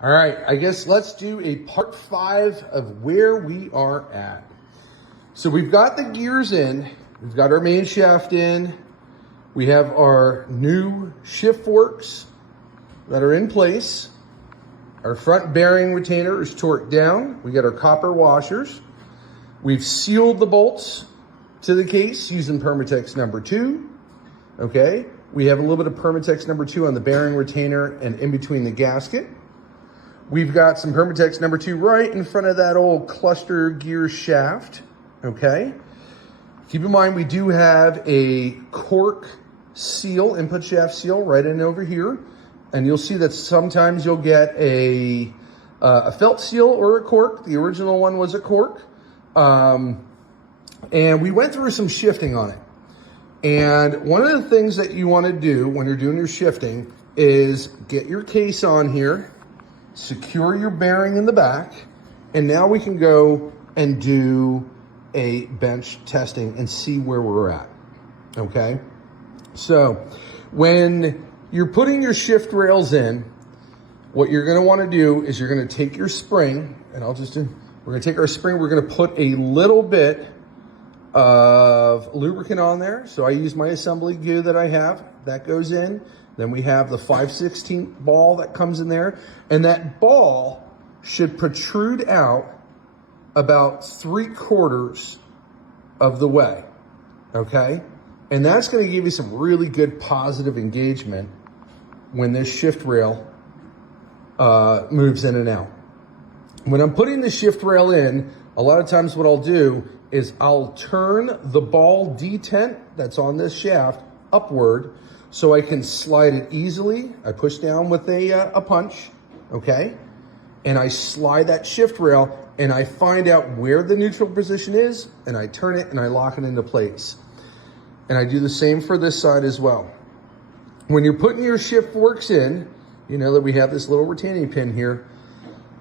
All right, I guess let's do a part 5 of where we are at. So we've got the gears in, we've got our main shaft in, we have our new shift forks that are in place. Our front bearing retainer is torqued down. We got our copper washers. We've sealed the bolts to the case using Permatex number 2, okay? We have a little bit of Permatex number 2 on the bearing retainer and in between the gasket. We've got some Permatex number 2 right in front of that old cluster gear shaft, okay? Keep in mind we do have a cork seal, input shaft seal right in over here. And you'll see that sometimes you'll get a felt seal or a cork. The original one was a cork. And we went through some shifting on it. And one of the things that you want to do when you're doing your shifting is get your case on here, secure your bearing in the back, and now we can go and do a bench testing and see where we're at, okay? So when you're putting your shift rails in, what you're gonna wanna do is you're gonna take your spring, and we're gonna take our spring, we're gonna put a little bit of lubricant on there. So I use my assembly goo that I have, that goes in. Then we have the 5/16 ball that comes in there, and that ball should protrude out about 3/4 of the way, okay? And that's gonna give you some really good positive engagement when this shift rail moves in and out. When I'm putting the shift rail in, a lot of times what I'll do is I'll turn the ball detent that's on this shaft upward so I can slide it easily. I push down with a punch, okay? And I slide that shift rail and I find out where the neutral position is and I turn it and I lock it into place. And I do the same for this side as well. When you're putting your shift forks in, you know that we have this little retaining pin here.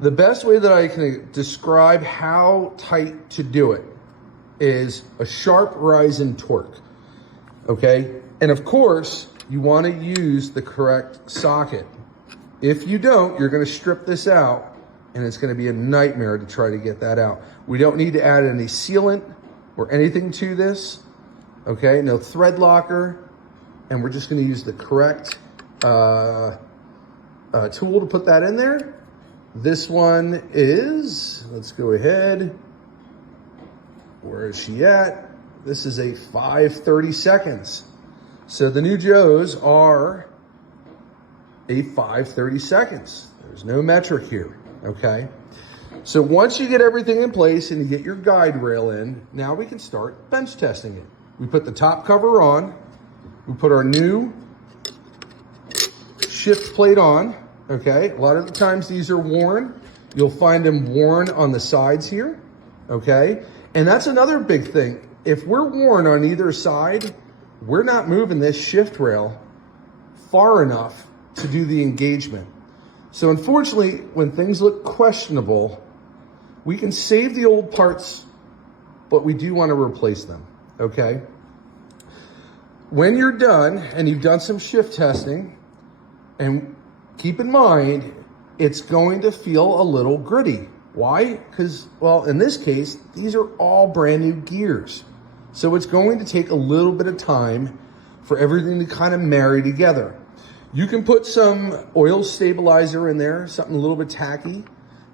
The best way that I can describe how tight to do it is a sharp rise in torque, okay? And of course, you wanna use the correct socket. If you don't, you're gonna strip this out and it's gonna be a nightmare to try to get that out. We don't need to add any sealant or anything to this, okay? No thread locker. And we're just gonna use the correct tool to put that in there. This one is, let's go ahead. Where is she at? This is a 5/32. So the new Joes are a 5/32. There's no metric here, okay? So once you get everything in place and you get your guide rail in, now we can start bench testing it. We put the top cover on. We put our new shift plate on, okay? A lot of the times these are worn. You'll find them worn on the sides here, okay? And that's another big thing. If we're worn on either side, we're not moving this shift rail far enough to do the engagement. So unfortunately, when things look questionable, we can save the old parts, but we do want to replace them, okay? When you're done and you've done some shift testing, and keep in mind, it's going to feel a little gritty. Why? Because, well, in this case, these are all brand new gears. So it's going to take a little bit of time for everything to kind of marry together. You can put some oil stabilizer in there, something a little bit tacky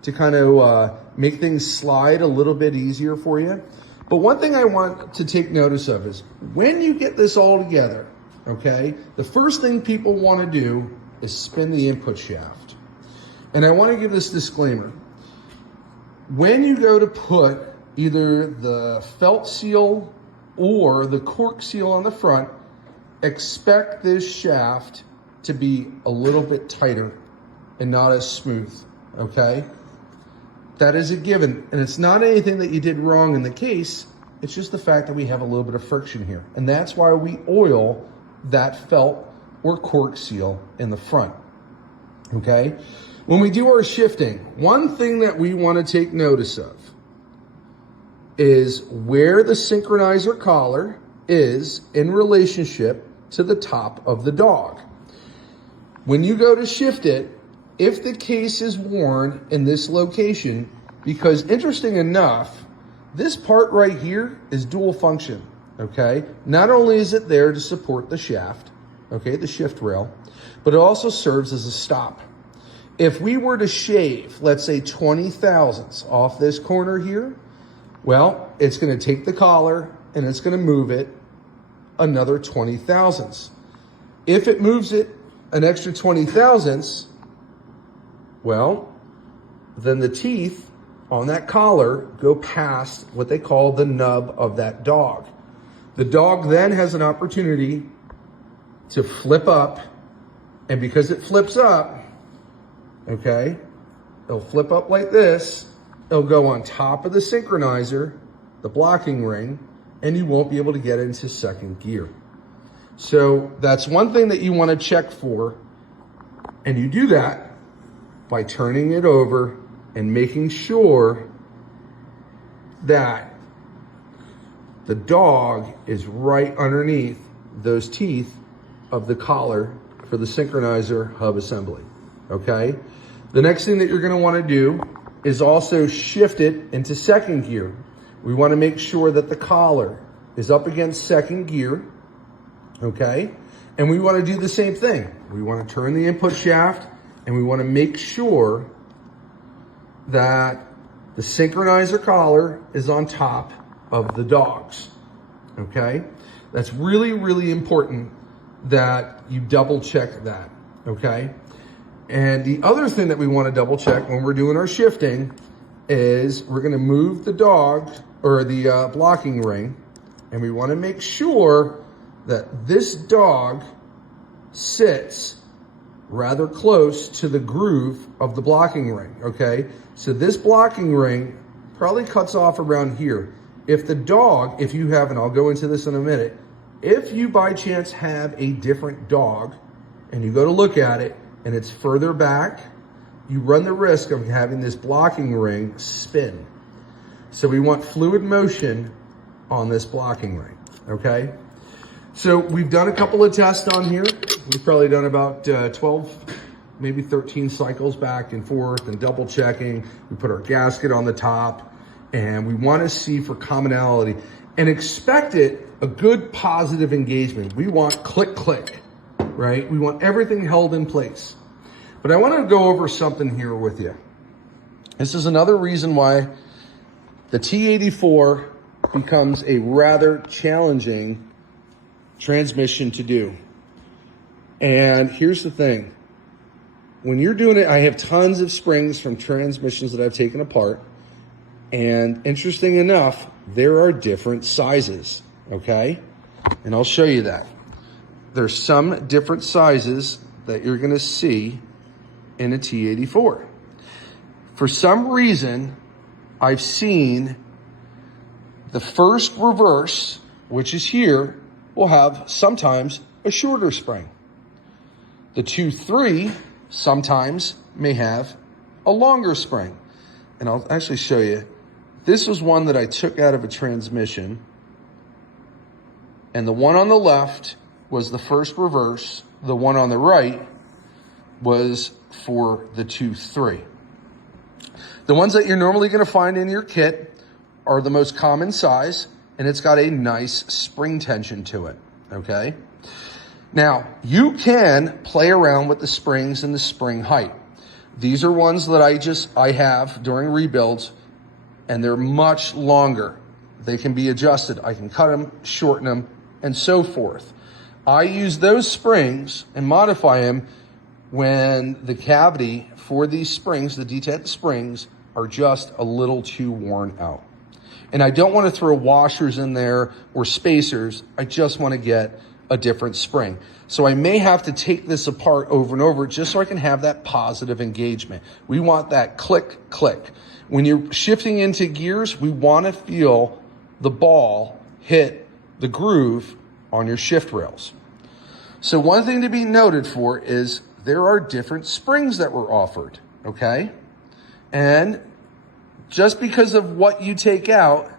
to kind of make things slide a little bit easier for you. But one thing I want to take notice of is when you get this all together, okay, the first thing people want to do is spin the input shaft. And I want to give this disclaimer. When you go to put either the felt seal or the cork seal on the front, expect this shaft to be a little bit tighter and not as smooth, okay? That is a given, and it's not anything that you did wrong in the case, it's just the fact that we have a little bit of friction here. And that's why we oil that felt or cork seal in the front, okay? When we do our shifting, one thing that we want to take notice of is where the synchronizer collar is in relationship to the top of the dog. When you go to shift it, if the case is worn in this location, because interesting enough, this part right here is dual function, okay? Not only is it there to support the shaft, okay, the shift rail, but it also serves as a stop. If we were to shave, let's say 20 thousandths off this corner here, well, it's gonna take the collar and it's gonna move it another 20 thousandths. If it moves it an extra 20 thousandths, well, then the teeth on that collar go past what they call the nub of that dog. The dog then has an opportunity to flip up, and because it flips up, okay, it'll flip up like this, it'll go on top of the synchronizer, the blocking ring, and you won't be able to get into second gear. So that's one thing that you want to check for, and you do that by turning it over and making sure that the dog is right underneath those teeth of the collar for the synchronizer hub assembly, okay? The next thing that you're gonna wanna do is also shift it into second gear. We wanna make sure that the collar is up against second gear, okay? And we wanna do the same thing. We wanna turn the input shaft and we wanna make sure that the synchronizer collar is on top of the dogs, okay? That's really, really important that you double check that, okay? And the other thing that we wanna double check when we're doing our shifting is we're gonna move the dog or the blocking ring, and we wanna make sure that this dog sits rather close to the groove of the blocking ring, okay? So this blocking ring probably cuts off around here. If the dog, if you have, and I'll go into this in a minute, if you by chance have a different dog and you go to look at it and it's further back, you run the risk of having this blocking ring spin. So we want fluid motion on this blocking ring, okay? So we've done a couple of tests on here. We've probably done about 12, maybe 13 cycles back and forth and double checking. We put our gasket on the top and we want to see for commonality and expect it a good positive engagement. We want click, click, right? We want everything held in place. But I want to go over something here with you. This is another reason why the T84 becomes a rather challenging transmission to do. And here's the thing. When you're doing it, I have tons of springs from transmissions that I've taken apart. And interesting enough, there are different sizes, okay? And I'll show you that. There's some different sizes that you're gonna see in a T84. For some reason, I've seen the first reverse, which is here, will have sometimes a shorter spring. The 2-3 sometimes may have a longer spring. And I'll actually show you. This was one that I took out of a transmission. And the one on the left was the first reverse. The one on the right was for the 2-3. The ones that you're normally going to find in your kit are the most common size, and it's got a nice spring tension to it, okay? Now, you can play around with the springs and the spring height. These are ones that I have during rebuilds, and they're much longer. They can be adjusted. I can cut them, shorten them, and so forth. I use those springs and modify them when the cavity for these springs, the detent springs, are just a little too worn out. And I don't want to throw washers in there or spacers. I just want to get a different spring. So I may have to take this apart over and over just so I can have that positive engagement. We want that click, click. When you're shifting into gears, we want to feel the ball hit the groove on your shift rails. So one thing to be noted for is there are different springs that were offered, okay? And just because of what you take out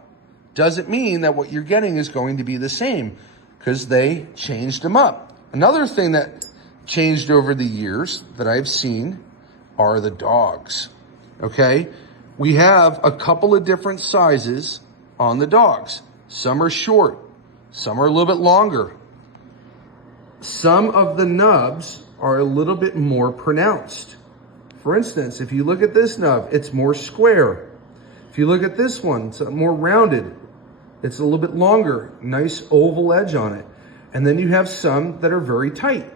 doesn't mean that what you're getting is going to be the same, because they changed them up. Another thing that changed over the years that I've seen are the dogs, okay? We have a couple of different sizes on the dogs. Some are short, some are a little bit longer. Some of the nubs are a little bit more pronounced. For instance, if you look at this nub, it's more square. If you look at this one, it's more rounded. It's a little bit longer, nice oval edge on it. And then you have some that are very tight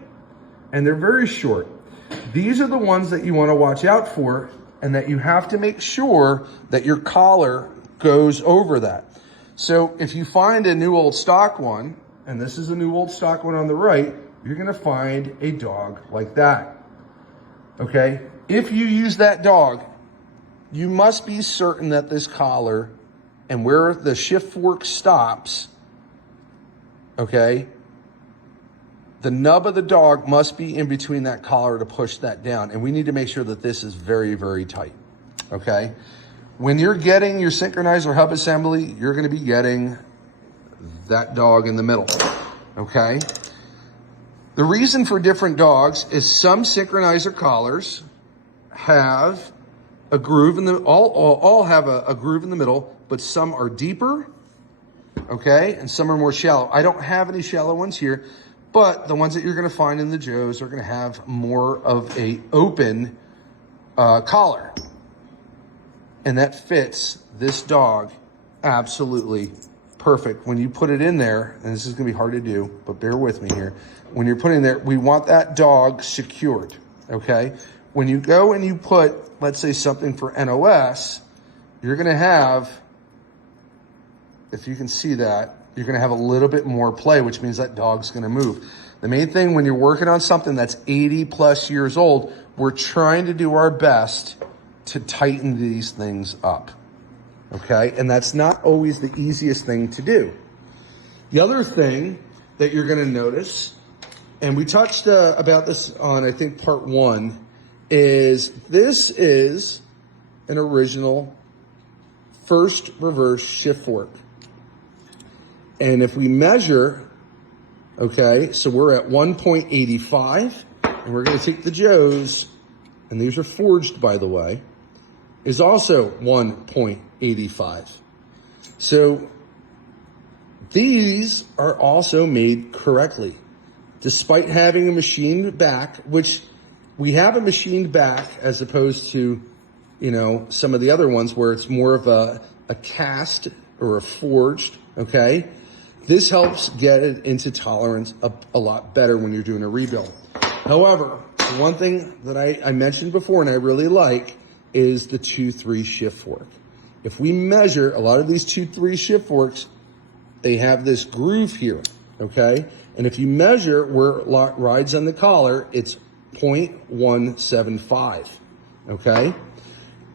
and they're very short. These are the ones that you want to watch out for, and that you have to make sure that your collar goes over that. So if you find a new old stock one, and this is a new old stock one on the right, you're gonna find a dog like that, okay? If you use that dog, you must be certain that this collar and where the shift fork stops, okay, the nub of the dog must be in between that collar to push that down. And we need to make sure that this is very, very tight, okay? When you're getting your Synchronizer hub assembly, you're gonna be getting that dog in the middle, okay? The reason for different dogs is some Synchronizer collars have a groove in the, all have a groove in the middle, but some are deeper, okay? And some are more shallow. I don't have any shallow ones here, but the ones that you're gonna find in the Joes are gonna have more of a open collar. And that fits this dog absolutely perfect. When you put it in there, and this is gonna be hard to do, but bear with me here. When you're putting there, we want that dog secured, okay? When you go and you put, let's say something for NOS, you're gonna have, if you can see that, you're gonna have a little bit more play, which means that dog's gonna move. The main thing when you're working on something that's 80 plus years old, we're trying to do our best to tighten these things up, okay? And that's not always the easiest thing to do. The other thing that you're gonna notice, and we touched about this on, I think, part 1, is this is an original first reverse shift fork. And if we measure, okay, so we're at 1.85, and we're gonna take the Joes, and these are forged, by the way, is also 1.85. So these are also made correctly. Despite having a machined back, which we have a machined back as opposed to, you know, some of the other ones where it's more of a cast or a forged, okay? This helps get it into tolerance a lot better when you're doing a rebuild. However, the one thing that I mentioned before and I really like is the 2-3 shift fork. If we measure a lot of these 2-3 shift forks, they have this groove here, okay? And if you measure where it rides on the collar, it's 0.175, okay?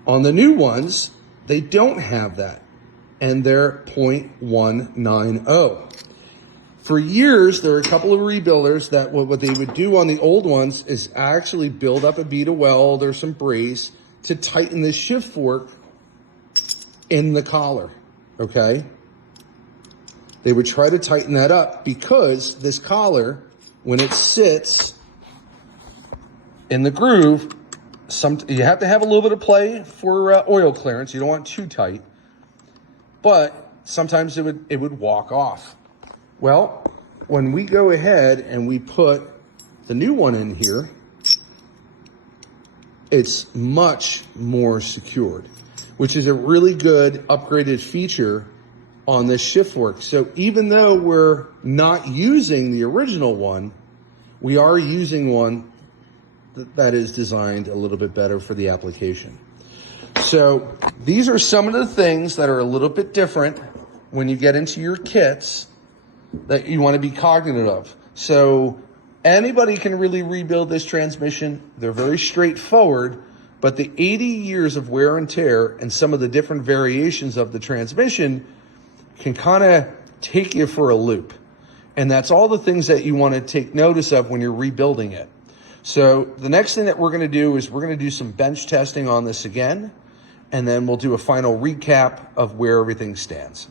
On the new ones, they don't have that, and they're 0.190. For years, there were a couple of rebuilders that what they would do on the old ones is actually build up a bead of weld or some brace to tighten the shift fork in the collar, okay? They would try to tighten that up because this collar, when it sits in the groove, you have to have a little bit of play for oil clearance. You don't want too tight, but sometimes it would walk off. Well, when we go ahead and we put the new one in here, it's much more secured, which is a really good upgraded feature on this shift fork. So even though we're not using the original one, we are using one that is designed a little bit better for the application. So these are some of the things that are a little bit different when you get into your kits that you want to be cognizant of. So anybody can really rebuild this transmission. They're very straightforward, but the 80 years of wear and tear and some of the different variations of the transmission can kind of take you for a loop. And that's all the things that you want to take notice of when you're rebuilding it. So the next thing that we're going to do is we're going to do some bench testing on this again, and then we'll do a final recap of where everything stands.